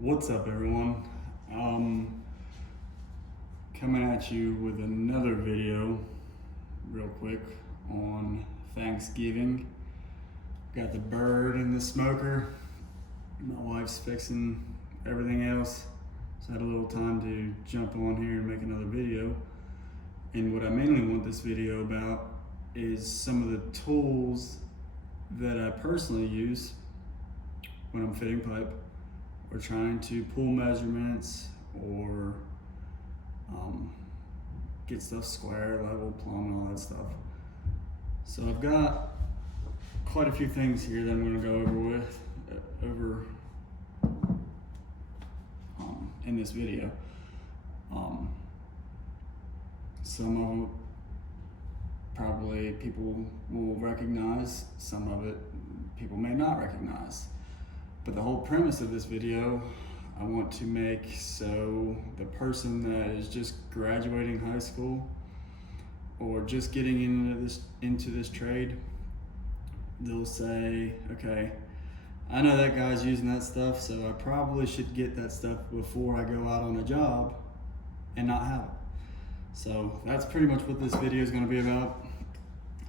What's up, everyone? Coming at you with another video real quick on Thanksgiving. Got the bird in the smoker. My wife's fixing everything else, so I had a little time to jump on here and make another video. And what I mainly want this video about is some of the tools that I personally use when I'm fitting pipe or trying to pull measurements or get stuff square, level, plumb, and all that stuff. So I've got quite a few things here that I'm going to go over in this video. Some of them probably people will recognize, some of it people may not recognize. But the whole premise of this video, I want to make so the person that is just graduating high school or just getting into this trade, they'll say, okay, I know that guy's using that stuff, so I probably should get that stuff before I go out on a job and not have it. So that's pretty much what this video is going to be about.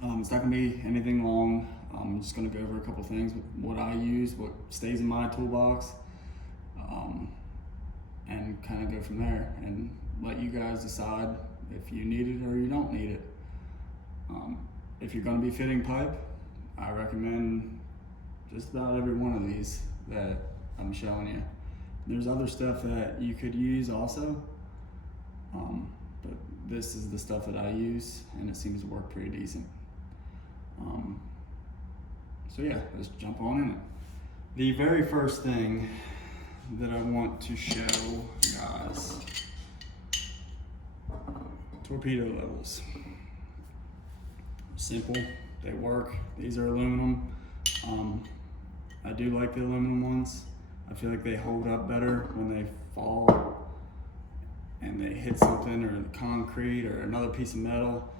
It's not going to be anything long. I'm just going to go over a couple things, what I use, what stays in my toolbox, and kind of go from there and let you guys decide if you need it or you don't need it. If you're going to be fitting pipe, I recommend just about every one of these that I'm showing you. There's other stuff that you could use also, but this is the stuff that I use and it seems to work pretty decent. So yeah, let's jump on in it. The very first thing that I want to show guys, Torpedo Levels. Simple, they work. These are aluminum. I do like the aluminum ones. I feel like they hold up better when they fall and they hit something or the concrete or another piece of metal.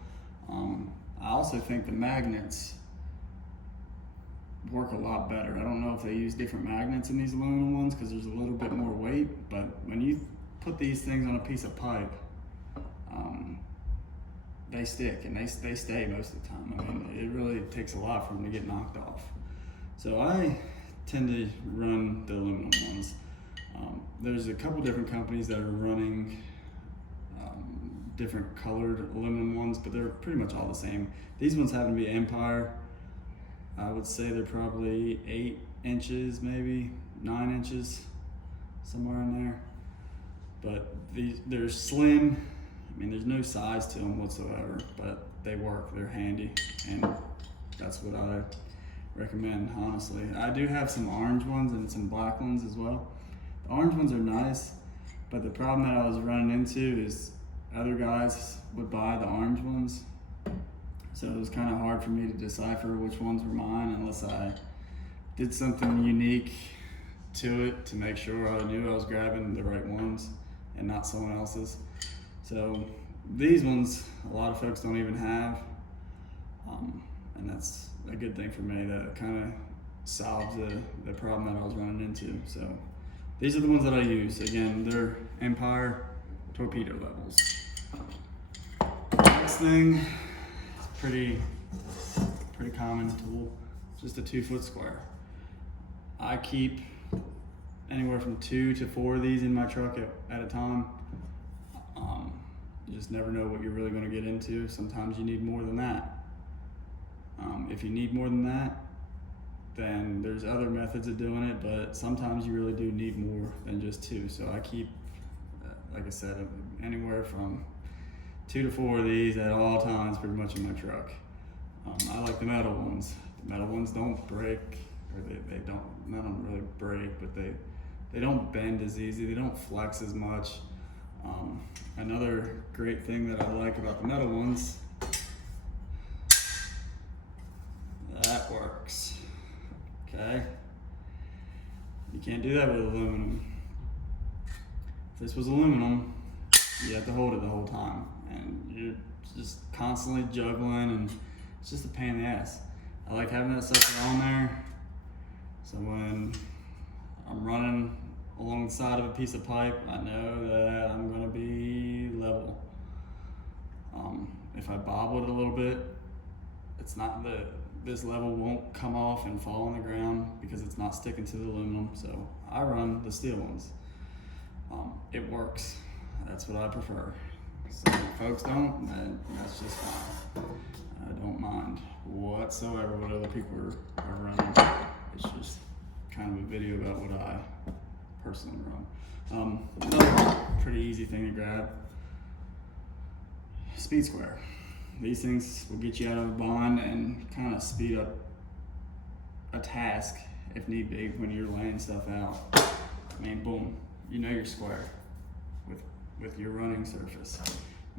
I also think the magnets work a lot better. I don't know if they use different magnets in these aluminum ones because there's a little bit more weight, but when you put these things on a piece of pipe, they stick and they stay most of the time. I mean, it really takes a lot for them to get knocked off. So I tend to run the aluminum ones. There's a couple different companies that are running different colored aluminum ones, but they're pretty much all the same. These ones happen to be Empire. I would say they're probably 8 inches, maybe 9 inches, somewhere in there. But they're slim. I mean, there's no size to them whatsoever, but they work, they're handy, and that's what I recommend, honestly. I do have some orange ones and some black ones as well. The orange ones are nice, but the problem that I was running into is other guys would buy the orange ones. So it was kind of hard for me to decipher which ones were mine unless I did something unique to it to make sure I knew I was grabbing the right ones and not someone else's. So these ones, a lot of folks don't even have, and that's a good thing for me. That kind of solves the problem that I was running into. So these are the ones that I use. Again, they're Empire Torpedo Levels. Next thing is pretty common tool, just a 2-foot square. I keep anywhere from 2 to 4 of these in my truck at a time. You just never know what you're really going to get into. Sometimes you need more than that. If you need more than that, then there's other methods of doing it, but sometimes you really do need more than just 2. So I keep, like I said, anywhere from 2 to 4 of these at all times pretty much in my truck. I like the metal ones. The metal ones don't break, or they don't, none of them really break, but they don't bend as easy, they don't flex as much. Another great thing that I like about the metal ones, that works, okay? You can't do that with aluminum. If this was aluminum, you have to hold it the whole time, and you're just constantly juggling, and it's just a pain in the ass. I like having that sucker on there, so when I'm running along side of a piece of pipe, I know that I'm gonna be level. If I bobble it a little bit, it's not this level won't come off and fall on the ground because it's not sticking to the aluminum. So I run the steel ones. It works. That's what I prefer. So if folks don't, then that's just fine. I don't mind whatsoever what other people are running. It's just kind of a video about what I personally run. Another pretty easy thing to grab, speed square. These things will get you out of a bind and kind of speed up a task if need be when you're laying stuff out. I mean, boom, you know you're square with your running surface.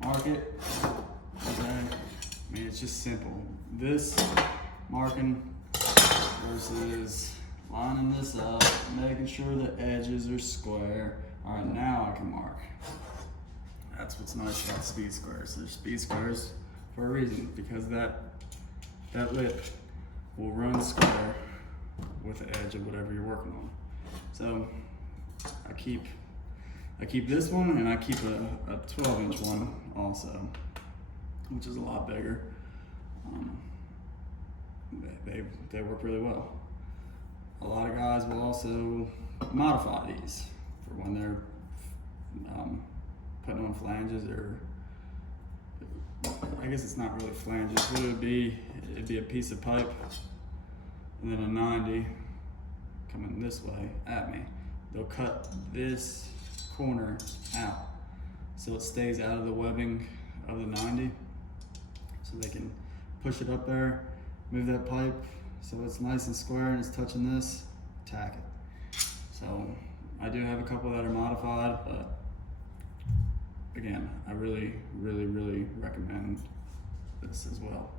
Mark it, okay? I mean, it's just simple. This marking versus lining this up, making sure the edges are square. All right, now I can mark. That's what's nice about speed squares. They're speed squares for a reason, because that lip will run square with the edge of whatever you're working on. So I keep this one, and I keep a 12-inch one also, which is a lot bigger. They work really well. A lot of guys will also modify these for when they're putting on flanges, or I guess it's not really flanges. What it would be, it'd be a piece of pipe and then a 90 coming this way at me. They'll cut this corner out so it stays out of the webbing of the 90, so they can push it up there, move that pipe so it's nice and square and it's touching this, tack it. So I do have a couple that are modified, but again, I really, really, really recommend this as well.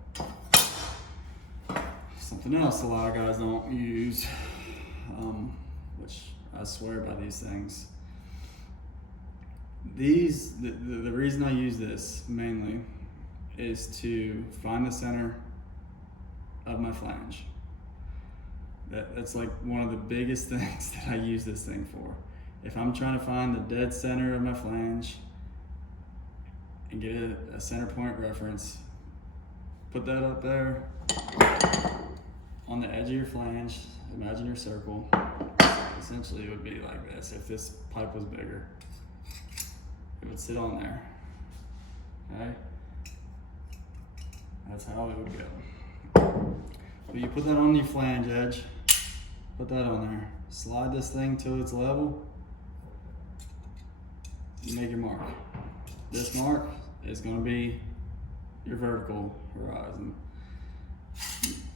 Something else a lot of guys don't use, which I swear by these things. The reason I use this mainly is to find the center of my flange. That's like one of the biggest things that I use this thing for. If I'm trying to find the dead center of my flange and get a center point reference, put that up there on the edge of your flange. Imagine your circle. Essentially it would be like this. If this pipe was bigger, it would sit on there, okay? That's how it would go. So you put that on your flange edge, put that on there, slide this thing till it's level, you make your mark. This mark is gonna be your vertical horizon.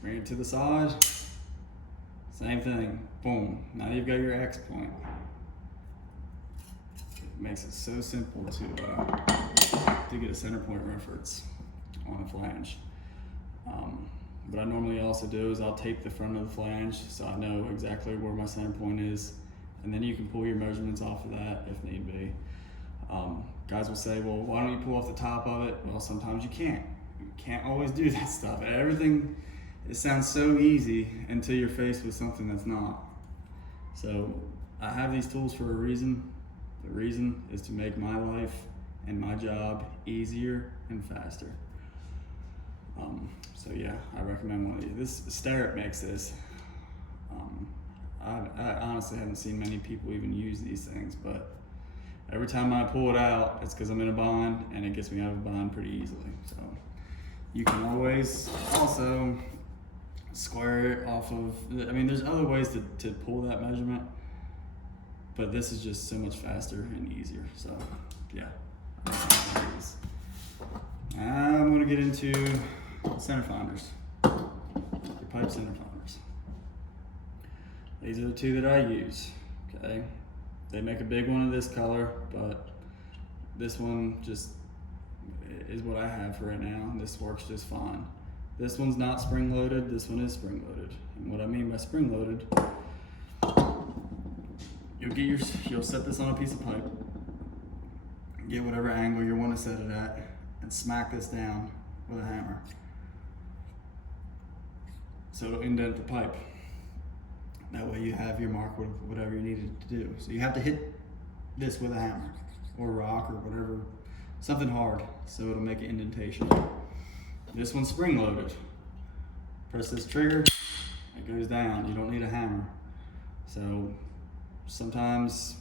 Bring it to the side, same thing, boom. Now you've got your X point. It makes it so simple to get a center point reference on a flange. What I normally also do is I'll tape the front of the flange so I know exactly where my center point is, and then you can pull your measurements off of that if need be. Guys will say, well, why don't you pull off the top of it? Well, sometimes you can't. You can't always do that stuff. Everything, it sounds so easy until you're faced with something that's not. So I have these tools for a reason. The reason is to make my life and my job easier and faster. So yeah, I recommend one of these. This Starrett makes this. I honestly haven't seen many people even use these things, but every time I pull it out, it's because I'm in a bind, and it gets me out of a bind pretty easily. So you can always also square it off of, I mean, there's other ways to pull that measurement, but this is just so much faster and easier. So yeah, I'm gonna get into center finders, your pipe center finders. These are the two that I use, okay? They make a big one of this color, but this one just is what I have for right now. This works just fine. This one's not spring loaded, this one is spring loaded. And what I mean by spring loaded, you'll set this on a piece of pipe, get whatever angle you want to set it at, and smack this down with a hammer. So it'll indent the pipe. That way you have your mark with whatever you needed to do. So you have to hit this with a hammer or rock or whatever, something hard, so it'll make an indentation. This one's spring loaded. Press this trigger, it goes down. You don't need a hammer. So sometimes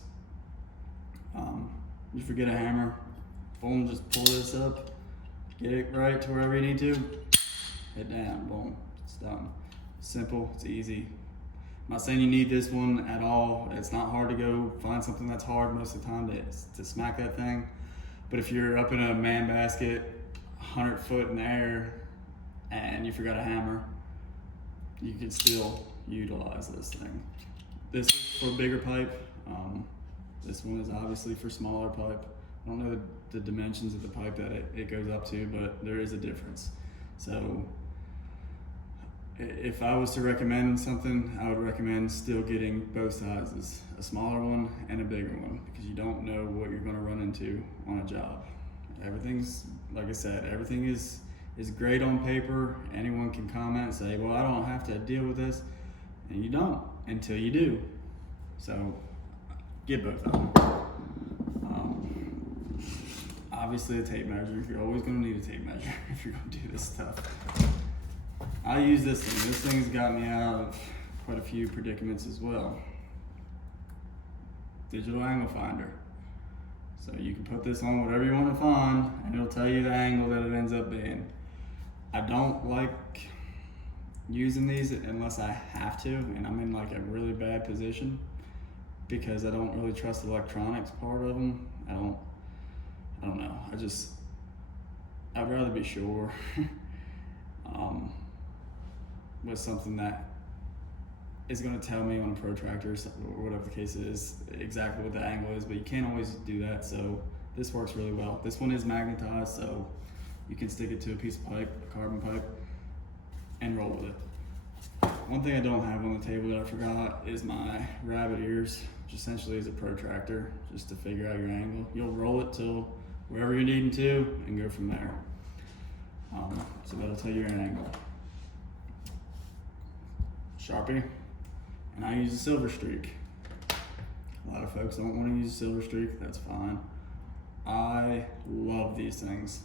you forget a hammer, boom, just pull this up, get it right to wherever you need to, hit down, boom, it's done. Simple, it's easy. I'm not saying you need this one at all. It's not hard to go find something that's hard most of the time to smack that thing. But if you're up in a man basket, 100 foot in the air, and you forgot a hammer, you can still utilize this thing. This is for bigger pipe. This one is obviously for smaller pipe. I don't know the dimensions of the pipe that it goes up to, but there is a difference. So if I was to recommend something, I would recommend still getting both sizes, a smaller one and a bigger one, because you don't know what you're gonna run into on a job. Everything's, like I said, everything is great on paper. Anyone can comment and say, well, I don't have to deal with this, and you don't until you do. So get both of them. Obviously a tape measure. You're always gonna need a tape measure if you're gonna do this stuff. I use this thing. This thing's got me out of quite a few predicaments as well. Digital angle finder. So you can put this on whatever you want to find, and it'll tell you the angle that it ends up being. I don't like using these unless I have to, and I'm in like a really bad position, because I don't really trust the electronics part of them. I don't know. I'd rather be sure with something that is going to tell me on a protractor or whatever the case is exactly what the angle is, but you can't always do that. So this works really well. This one is magnetized, so you can stick it to a piece of pipe, a carbon pipe, and roll with it. One thing I don't have on the table that I forgot is my rabbit ears, which essentially is a protractor, just to figure out your angle. You'll roll it till wherever you're needing to and go from there. So that'll tell you your angle. Sharpie, and I use a silver streak. A lot of folks don't want to use a silver streak, that's fine. I love these things.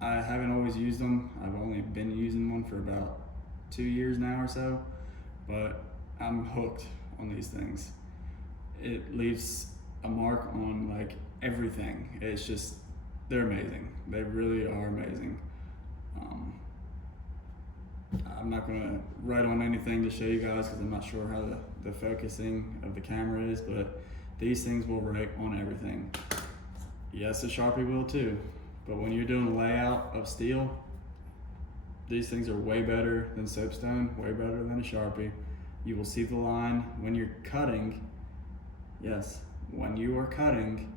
I haven't always used them. I've only been using one for about 2 years now or so, but I'm hooked on these things. It leaves a mark on like everything. It's just, they're amazing. They really are amazing. I'm not gonna write on anything to show you guys because I'm not sure how the focusing of the camera is, but these things will write on everything. Yes, a Sharpie will too, but when you're doing a layout of steel, these things are way better than soapstone, way better than a Sharpie. You will see the line when you're cutting. Yes, when you are cutting,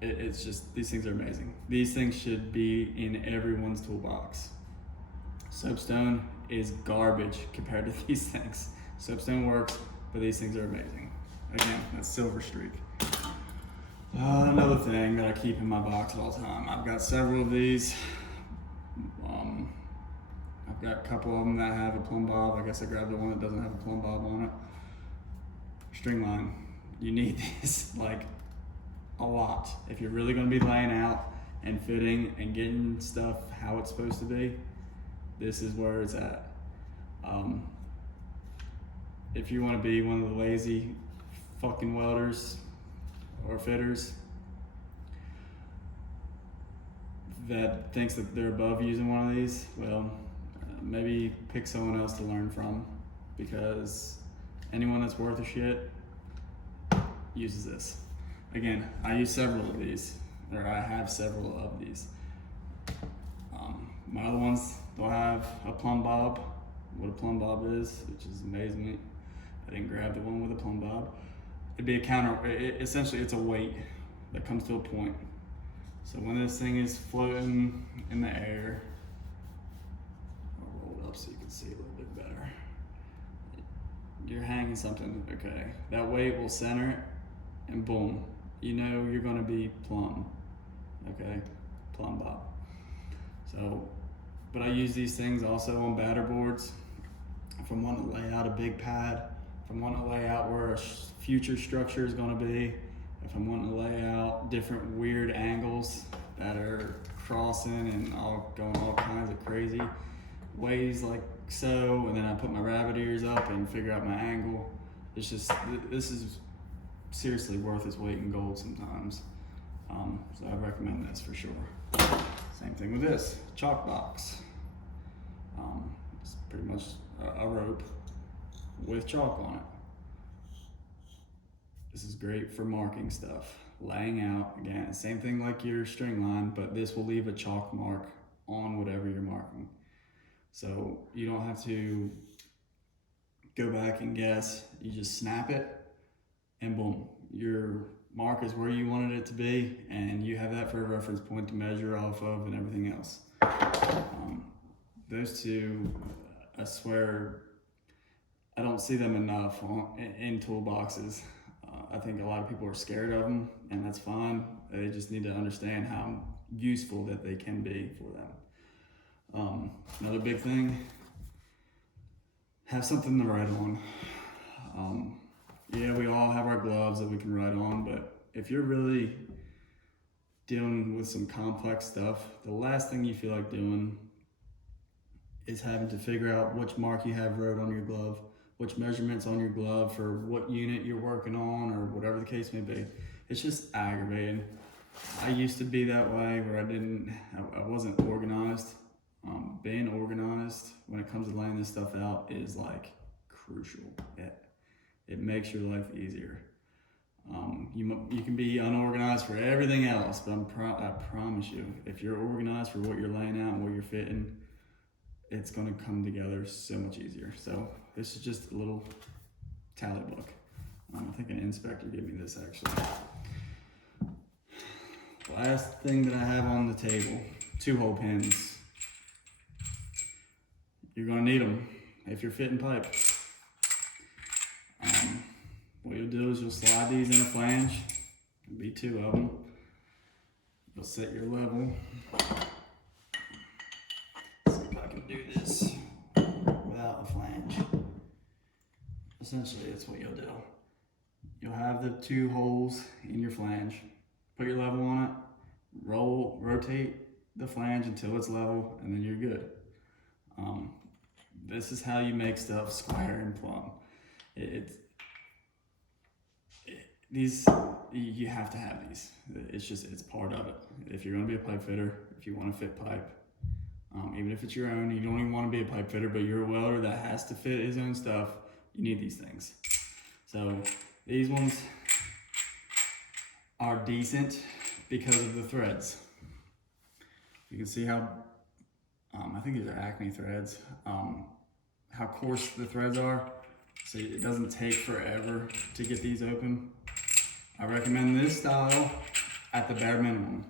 it's just, these things are amazing. These things should be in everyone's toolbox. Soapstone is garbage compared to these things. Soapstone works, but these things are amazing. Again, that's silver streak. Another thing that I keep in my box at all time. I've got several of these. I've got a couple of them that have a Plum Bob. I guess I grabbed the one that doesn't have a Plum Bob on it. String line. You need these like a lot. If you're really gonna be laying out and fitting and getting stuff how it's supposed to be, this is where it's at. If you want to be one of the lazy fucking welders or fitters that thinks that they're above using one of these, well, maybe pick someone else to learn from, because anyone that's worth a shit uses this. Again, I use several of these, or I have several of these. My other ones, they'll have a Plum Bob, what a Plum Bob is, which is amazing. I didn't grab the one with a Plum Bob. It'd be a counter, essentially it's a weight that comes to a point. So when this thing is floating in the air, I'll roll it up so you can see a little bit better. You're hanging something, okay. That weight will center it, and boom, you know you're gonna be plumb, okay? Plum Bob. So, but I use these things also on batter boards. if I'm wanting to lay out a big pad, if I'm wanting to lay out where a future structure is going to be, if I'm wanting to lay out different weird angles that are crossing and all going all kinds of crazy ways like so, and then I put my rabbit ears up and figure out my angle. It's just, this is seriously worth its weight in gold sometimes. So I recommend this for sure. Same thing with this chalk box. It's pretty much a rope with chalk on it. This is great for marking stuff, laying out. Again, same thing like your string line, but this will leave a chalk mark on whatever you're marking. So you don't have to go back and guess. You just snap it and boom, your mark is where you wanted it to be, and you have that for a reference point to measure off of and everything else. Those two, I swear, I don't see them enough in toolboxes. I think a lot of people are scared of them, and that's fine. They just need to understand how useful that they can be for them. Another big thing, have something to write on. Yeah, we all have our gloves that we can write on, but if you're really dealing with some complex stuff, the last thing you feel like doing is having to figure out which mark you have wrote on your glove, which measurements on your glove for what unit you're working on, or whatever the case may be. It's just aggravating. I used to be that way where I wasn't organized. Being organized when it comes to laying this stuff out is like crucial. It makes your life easier. You can be unorganized for everything else, but I promise you, if you're organized for what you're laying out and what you're fitting, it's going to come together so much easier. So this is just a little tally book. I think an inspector gave me this actually. Last thing that I have on the table, 2-hole pins. You're going to need them if you're fitting pipe. What you'll do is you'll slide these in a flange. There'll be 2 of them. You'll set your level. Let's see if I can do this without a flange. Essentially, that's what you'll do. You'll have the 2 holes in your flange. Put your level on it. Rotate the flange until it's level, and then you're good. This is how you make stuff square and plumb. These, you have to have these. It's part of it. If you're gonna be a pipe fitter, if you wanna fit pipe, even if it's your own, you don't even wanna be a pipe fitter, but you're a welder that has to fit his own stuff, you need these things. So these ones are decent because of the threads. You can see how, I think these are Acme threads, how coarse the threads are. So it doesn't take forever to get these open. I recommend this style at the bare minimum.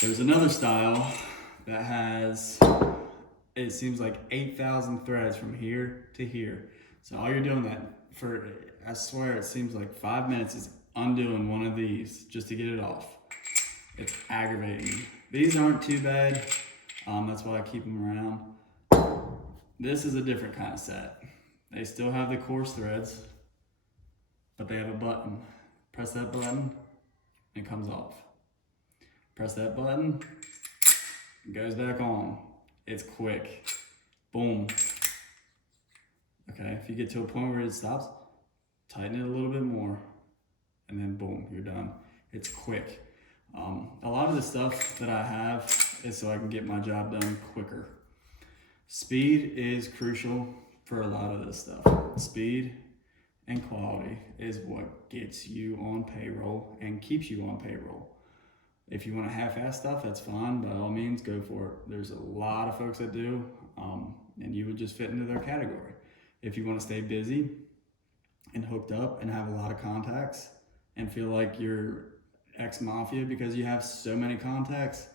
There's another style that has, it seems like 8,000 threads from here to here. So all you're doing that for, I swear it seems like 5 minutes is undoing one of these just to get it off. It's aggravating. These aren't too bad. That's why I keep them around. This is a different kind of set. They still have the coarse threads, but they have a button. Press that button, and it comes off. Press that button, it goes back on. It's quick. Boom. Okay, if you get to a point where it stops, tighten it a little bit more, and then boom, you're done. It's quick. A lot of the stuff that I have is so I can get my job done quicker. Speed is crucial for a lot of this stuff. Speed and quality is what gets you on payroll and keeps you on payroll. If you want to half-ass stuff, that's fine. By all means, go for it. There's a lot of folks that do, and you would just fit into their category. If you want to stay busy and hooked up and have a lot of contacts and feel like you're ex-mafia because you have so many contacts,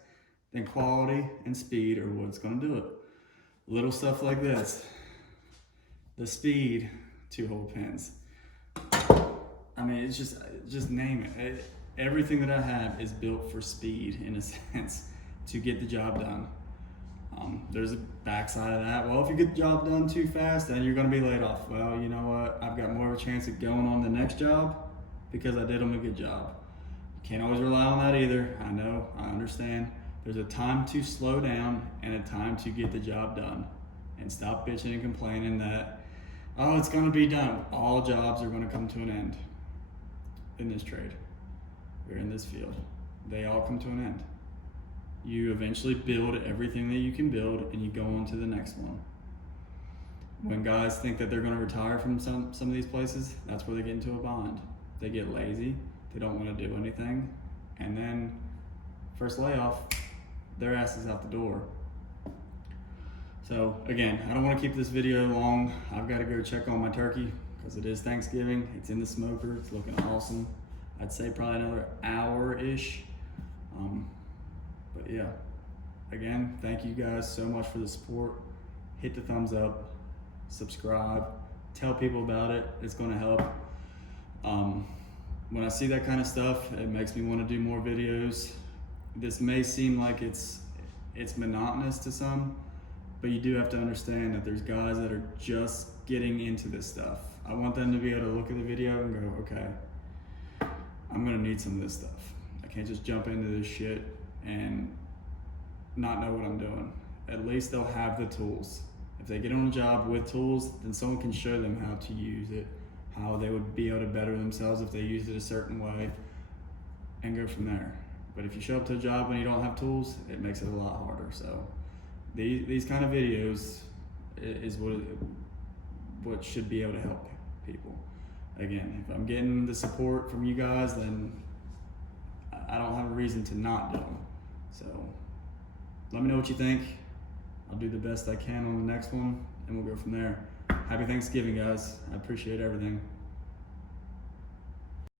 then quality and speed are what's going to do it. Little stuff like this. The speed 2-hole pins. I mean, it's just name it. Everything that I have is built for speed in a sense to get the job done. There's a backside of that. Well, if you get the job done too fast, then you're going to be laid off. Well, you know what? I've got more of a chance of going on the next job because I did them a good job. You can't always rely on that either. I know, I understand. There's a time to slow down and a time to get the job done. And stop bitching and complaining that, oh, it's going to be done. All jobs are going to come to an end in this trade or in this field. They all come to an end. You eventually build everything that you can build and you go on to the next one. When guys think that they're going to retire from some of these places, that's where they get into a bind. They get lazy, they don't want to do anything, and then first layoff, their ass is out the door. So again, I don't want to keep this video long. I've got to go check on my turkey because it is Thanksgiving. It's in the smoker, it's looking awesome. I'd say probably another hour-ish. But yeah, again, thank you guys so much for the support. Hit the thumbs up, subscribe, tell people about it. It's going to help. When I see that kind of stuff, it makes me want to do more videos. This may seem like it's monotonous to some, but you do have to understand that there's guys that are just getting into this stuff. I want them to be able to look at the video and go, okay, I'm going to need some of this stuff. I can't just jump into this shit and not know what I'm doing. At least they'll have the tools. If they get on a job with tools, then someone can show them how to use it, how they would be able to better themselves if they used it a certain way, and go from there. But if you show up to a job when you don't have tools, it makes it a lot harder. So these kind of videos is what should be able to help people. Again, if I'm getting the support from you guys, then I don't have a reason to not do them. So let me know what you think. I'll do the best I can on the next one, and we'll go from there. Happy Thanksgiving, guys. I appreciate everything.